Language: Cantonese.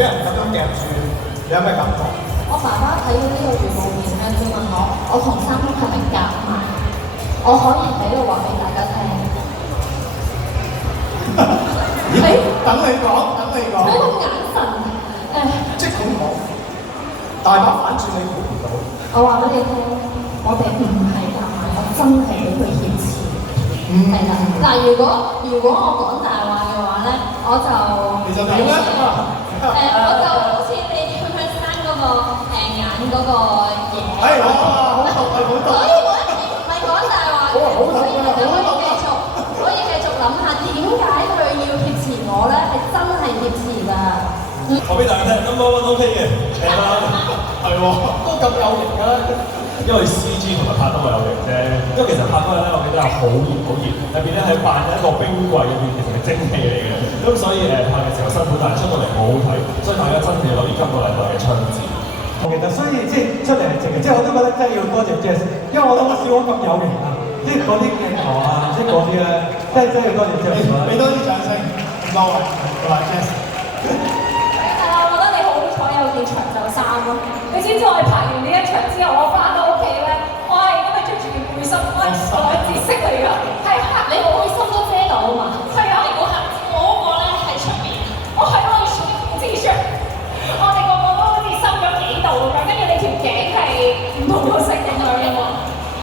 俾人咁樣夾住，你有咩感覺？我爸爸睇到呢個預告片咧，就問我同三叔係咪夾埋？我可以喺度話俾大家聽。等你講，等你講。嗰個眼神即係咁講，大把反轉你估唔到。我話俾你聽，我哋唔係夾埋，我真係俾佢挾持。係啦，嗱，如果我講大話嘅話咧，我就你就點咧？我就好似你佢生嗰個眼嗰個嘢。係哇，好毒啊，好毒！所以我一定唔係講大話嘅，所以我可以繼續諗下點解佢要挾持我咧？係真係挾持㗎。我俾大家聽，No. 1 OK 嘅，係喎，都咁有型㗎。因為 CG 同埋拍得我有型啫。因為其實拍嗰日咧，我記得係好熱好熱，入邊咧係扮一個冰櫃入邊，其實係蒸汽嚟嘅。咁所以拍嘅時候辛苦，但係出到嚟好好睇，所以大家真係要留意今個禮拜嘅槍戰。其實所以即係出嚟係正嘅，即係我都覺得真係要多謝 Jazz，因為我都好少咁有型啊，即係嗰啲鏡頭啊，即係嗰啲咧，真係要多謝 Jazz。俾多啲掌聲，唔該，多謝 Jazz。係啊，我覺得你好彩有件長袖衫咯。你知唔知我哋拍完呢一場之後，我翻